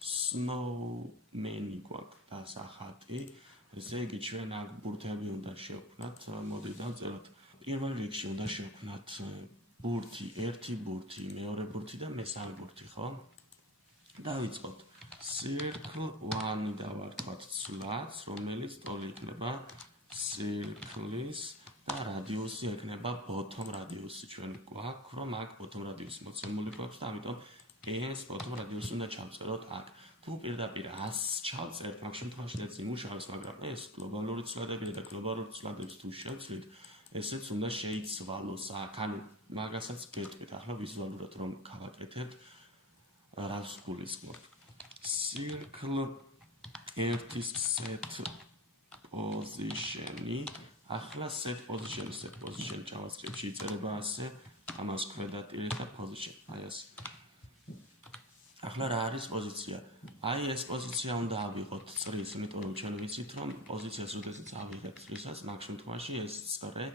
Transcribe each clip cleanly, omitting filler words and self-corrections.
snowman-ი გვაქვს დასახატი. ესე იგი ჩვენ აქ ბურთები უნდა შევქმნათ. მოდი დავწეროთ. პირველ რიგში უნდა შევქმნათ ბურთი, ერთი ბურთი, მეორე ბურთი და მესამე ბურთი, ხო? დავიწყოთ. circle 1-ი დავარქვათ ცვლაც, რომელიც ტოლი იქნება circle-ის და რადიუსი იქნება bottom რადიუსი. ჩვენ გვაქვს, რომ აქ bottom რადიუსი მოცემული გვაქვს და ამიტომ ეს bottom რადიუსი უნდა ჩავწეროთ აქ. თუ პირდაპირ 100 ჩავწერთ, მაგ შემთხვევაში რაც იმუშავებს, მაგრამ ეს გლობალური ცვლადებია და გლობალური ცვლადებს თუ შევცვლით, ესეც უნდა შეიცვალოს აქ. ანუ მაგასაც გეტყვით, ახლა ვიზუალურად რომ გავაკეთებთ, რას გულისხმობთ. circle 1-ის set position-ი, ახლა set position JavaScript-ში იწერება ასე, ამას ქვედა ტირით და position, აი ასე. ახლა რა არის პოზიცია? აი ეს პოზიცია უნდა ავიღოთ წრის, იმიტომ რომ ჩვენ ვიცით რომ პოზიციას როდესაც ავიღებთ წრისაც, მაგ შემთხვევაში ეს წრე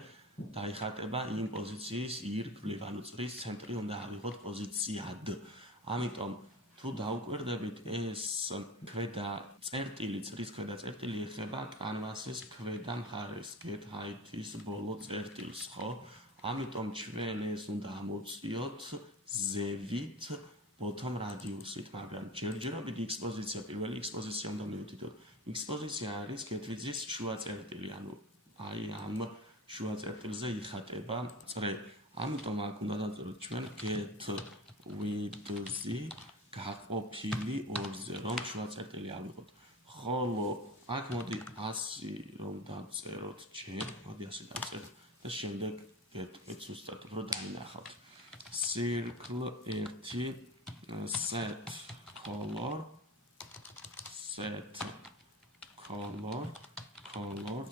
დაიხატება იმ პოზიციის ირგვლივ, ანუ წრის ცენტრი უნდა ავიღოთ პოზიციად. ამიტომ თუ დაუკვირდებით ეს ქვედა წერტილი, წრის ქვედა წერტილი ეხება კანვასის ქვედა მხარეს, get height-ის ბოლო წერტილს, ხო? ამიტომ ჩვენ ეს უნდა ამოვწიოთ ზევით bottom რადიუსით, მაგრამ ჯერჯერობით x პოზიცია, პირველი x პოზიცია უნდა მივიდოდოთ. x პოზიცია არის get-width-ის შუა წერტილი, ანუ აი ამ შუა წერტილზე იხატება წრე. ამიტომ აქ უნდა დავწეროთ ჩვენ get-width-ი გაყოფილი 2-ზე, რომ შუა წერტილი ავიღოთ. ხოლო აქ მოდი 100 რომ დავწეროთ ჯერ, მოდი 100 დავწეროთ და შემდეგ get-width ზუსტად უფრო დაინახავთ. circle 1 set color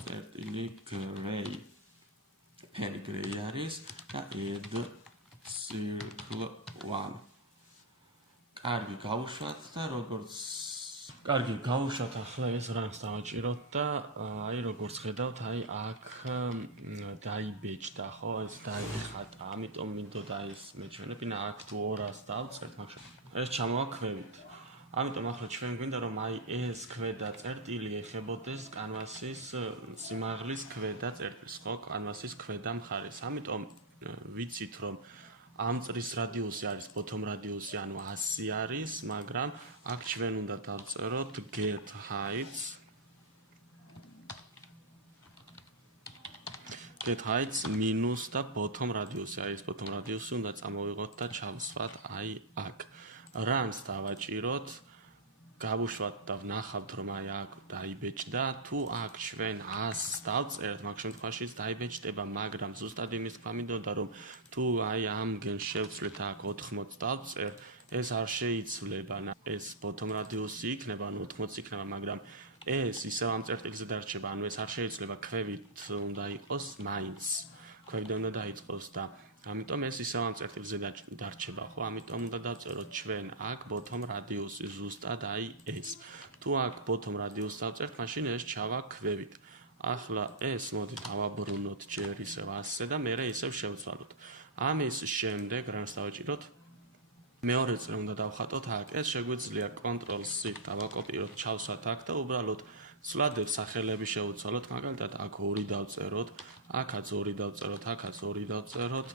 წერტილი gray ფერი gray არის და add circle 1. კარგი, გავუშვათ და კარგი, გავუშვათ ახლა ეს რამს დავაჭიროთ და აი როგორც ხედავთ, აი აქ დაიბეჭდა, ხო, ეს დაიხატა. ამიტომ მინდოდა ეს მეჩვენებინა აქ თუ 200-ს დავწერთ, მაგრამ ეს ჩამოვაქვევით. ამიტომ ახლა ჩვენ გვინდა რომ აი ეს ქვედა წერტილი ეხებოდეს კანვასის სიმაღლის ქვედა წერტილს, ხო, კანვასის ქვედა მხარეს. ამიტომ ვიცით რომ ამ წრის რადიუსი არის bottom რადიუსი, ანუ 100 არის, მაგრამ აქ ჩვენ უნდა დავწეროთ get height minus და bottom რადიუსი, აი ეს bottom რადიუსი უნდა წამოვიღოთ და ჩავსვათ აი აქ. რამს დავაჭიროთ, გავუშვათ და ვნახავთ რომ აი აქ დაიბეჭდა, თუ აქ ჩვენ 100-ს დავწერთ, მაგ შემთხვევაში დაიბეჭდება, მაგრამ ზუსტად იმის თქვა მინდოდა რომ თუ აი ამგენ შევცვლით აქ 80 დავწერ, ეს არ შეიცვლება, ეს bottom რადიუსი იქნება, ანუ 80 იქნება, მაგრამ ეს ისევ ამ წერტილზე დარჩება, ანუ ეს არ შეიცვლება, ქვევით უნდა იყოს მაინც, ქვევიდან უნდა დაიწყოს და ამიტომ ეს ისევ ამ წერტილზე დარჩება, ხო? ამიტომ უნდა დავწეროთ ჩვენ აქ bottom რადიუსი ზუსტად აი ეს. თუ აქ bottom რადიუსს დავწერთ, მაშინ ეს ჩავაქვევით. ახლა ეს მოდი დავაბრუნოთ ჯერ ისევ 100-ზე და მერე ისევ შევცვალოთ. ამის შემდეგ რას დავაჭიროთ? მეორე წრე უნდა დავხატოთ აქ. ეს შეგვიძლია Ctrl+C დავაკოპიროთ, ჩავსვათ აქ და უბრალოდ ცვლადებს სახელები შევუცვალოთ, მაგალითად აქ 2 დავწეროთ, აქაც 2 დავწეროთ, აქაც 2 დავწეროთ,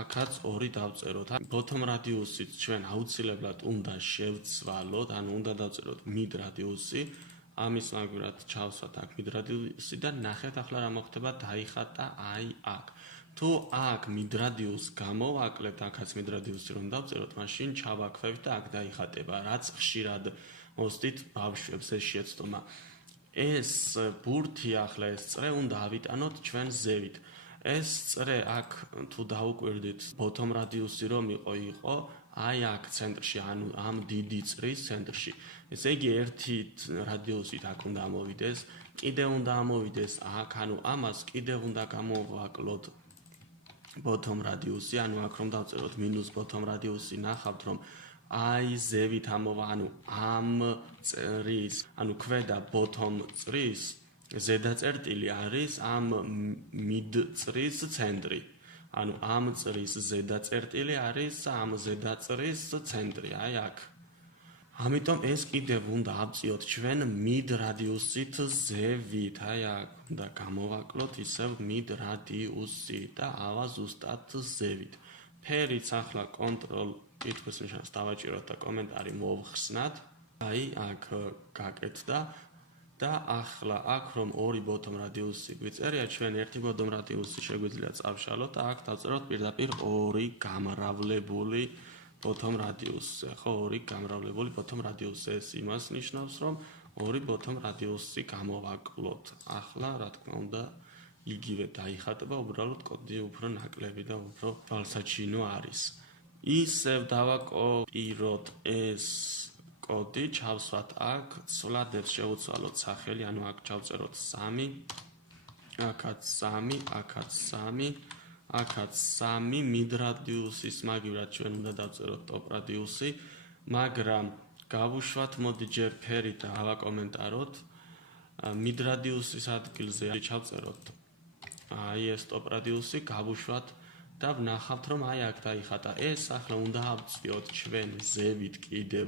აქაც 2 დავწეროთ. bottom რადიუსით ჩვენ აუცილებლად უნდა შევცვალოთ, ანუ უნდა დავწეროთ mid რადიუსი. ამის მაგვრად ჩავსვათ აქ mid რადიუსი და ნახეთ ახლა რა მოხდება, დაიხატა აი აქ. თუ აქ mid რადიუსს გამოვაკლებთ, აქაც mid რადიუსი რომ დავწეროთ, მაშინ ჩავაქვევთ და აქ დაიხატება, რაც ხშირად მოსდით ბავშვებს ეს შეცდომა. ეს ბურთი ახლა ეს წრე უნდა ავიტანოთ ჩვენ ზევით. ეს წრე აქ თუ დაუკვირდით bottom რადიუსი რომ იყო აი აქ ცენტრში, ანუ ამ დიდი წრის ცენტრში. ესე იგი ერთი რადიუსით აქ უნდა ამოვიდეს, კიდევ უნდა ამოვიდეს აქ, ანუ ამას კიდევ უნდა გამოვაკლოთ bottom რადიუსი, ანუ აქ რომ დავწეროთ minus bottom რადიუსი, ნახავთ რომ აი ზევით ამოვა, ანუ ამ წრის, ანუ ქვედა bottom წრის ზედა წერტილი არის ამ mid წრის ცენტრი. ანუ ამ წრის ზედა წერტილი არის ამ ზედა წრის ცენტრი, აი აქ. ამიტომ ეს კიდევ უნდა ავწიოთ ჩვენ mid radius-ით ზევით. აი აქ უნდა გამოვაკლოთ ისევ mid radius-ით და ავა ზუსტად ზევით. ფერიც ახლა control კითხვის ნიშანს დავაჭიროთ და კომენტარი მოვხსნათ. აი აქ გაკეთდა და ახლა აქ რომ ორი bottom radius-ი გვიწერია, ჩვენ ერთი bottom radius-ი შეგვიძლია წავშალოთ და აქ დავწეროთ პირდაპირ ორი გამრავლებული bottom radius-ზე, ხო, ორი გამრავლებული bottom radius-ზე. ეს იმას ნიშნავს, რომ ორი bottom radius-ი გამოვაკლოთ. ახლა, რა თქმა უნდა, იგივე დაიხატება, უბრალოდ კოდი უფრო ნაკლები და უფრო თვალსაჩინო არის. ისევ დავაკოპიროთ ეს კოდი, ჩავსვათ აქ, ცვლადებს შევუცვალოთ სახელი, ანუ აქ ჩავწეროთ 3, აქაც 3, აქაც 3, აქაც 3 mid radius-ის მაგივრად ჩვენ უნდა დავწეროთ top radius-ი, მაგრამ გავუშვათ, მოდი ჯერ ფერი და ავაკომენტაროთ. mid radius-ის ადგილზე ჩავწეროთ აი ეს top radius-ი, გავუშვათ და ვნახავთ, რომ აი აქ დაიხატა. ეს ახლა უნდა ავწიოთ ჩვენ ზევით კიდევ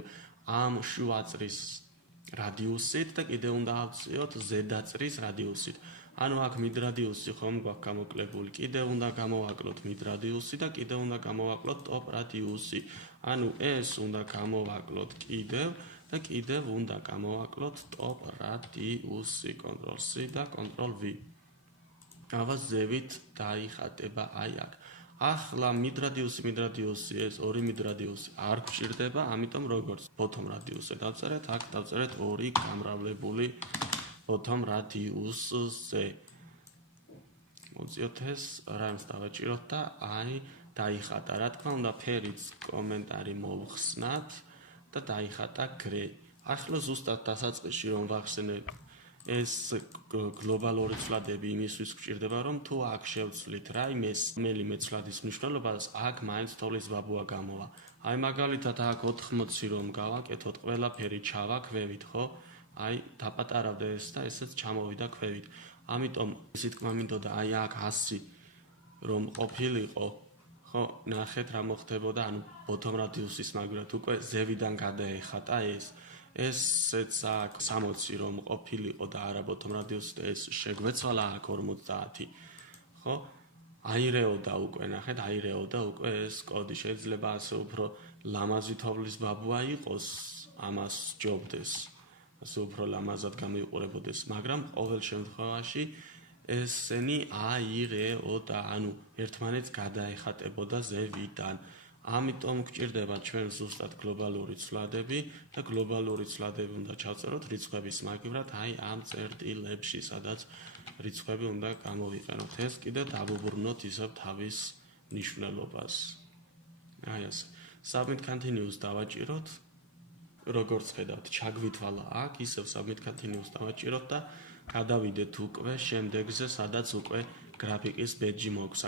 ამ შუაწრის radius-ით და კიდევ უნდა ავწიოთ ზედაწრის radius-ით. ანუ აქ mid radius-ი ხომ გვაქვს გამოკლებული, კიდევ უნდა გამოვაკლოთ mid radius-ი და კიდევ უნდა გამოვაკლოთ top radius-ი. ანუ ეს უნდა გამოვაკლოთ კიდევ და კიდევ უნდა გამოვაკლოთ top radius-ი, Ctrl C და Ctrl V. ავა ზევით დაიხატება აი აქ. ახლა mid radius-ი, ეს ორი mid radius-ი არ გვჭირდება, ამიტომ როგორც bottom radius-ზე დავწერეთ, აქ დავწერეთ ორი გამრავლებული bottom radius-ზე. მოძიოთ ეს, რამს დავაჭიროთ და აი დაიხატა. რა თქმა უნდა, ფერიც კომენტარი მოვხსნათ და დაიხატა grey. ახლა ზუსტად დასაწყისში რომ ვახსენებ, ეს გლობალური ცვლადები იმისთვის გვჭირდება, რომ თუ აქ შევცვლით რაიმე ცვლადის მნიშვნელობას, აქ მაინც თოვლის ბაბუა გამოვა. აი მაგალითად აქ 80 რომ გავაკეთოთ, ყველაფერი ჩავაქვევით, ხო? აი დაპატარავდა ეს და ესეც ჩამოვიდა ქვევით. ამიტომ ისი თქმა მინდოდა აი აქ 100 რომ ყოფილიყო, ხო, ნახეთ რა მოხდებოდა, ანუ bottom radius-ის მაგვრად უკვე ზევიდან გადაეხატა ეს. ესეც აქ 60 რომ ყოფილიყო და არა bottom radius-ი და ეს შეგვეცვალა აქ 50, ხო? აირეოდა უკვე, ნახეთ, აირეოდა უკვე ეს კოდი. შეიძლება ასე უფრო ლამაზი თოვლის ბაბუა იყოს, ამას ჯობდეს. ასე უფრო ლამაზად გამოიყურებოდეს, მაგრამ ყოველ შემთხვევაში ესენი აირეოდა, ანუ ერთმანეთს გადაეხატებოდა ზევიდან. ამიტომ გვჭირდება ჩვენ ზუსტად გლობალური ცვლადები და გლობალური ცვლადები უნდა ჩავწეროთ რიცხვების მაგივრად, აი ამ წერტილებში, სადაც რიცხვები უნდა გამოვიყენოთ. ეს კიდევ დავუბრუნოთ ისევ თავის მნიშვნელობას. აი ასე. Submit continuous დავაჭიროთ. როგორც ხედავთ, ჩაგვითვალა აქ, ისევ submit continuous დავაჭიროთ და გადავიდეთ უკვე შემდეგზე, სადაც უკვე გრაფიკის ბეჯი მოგვს.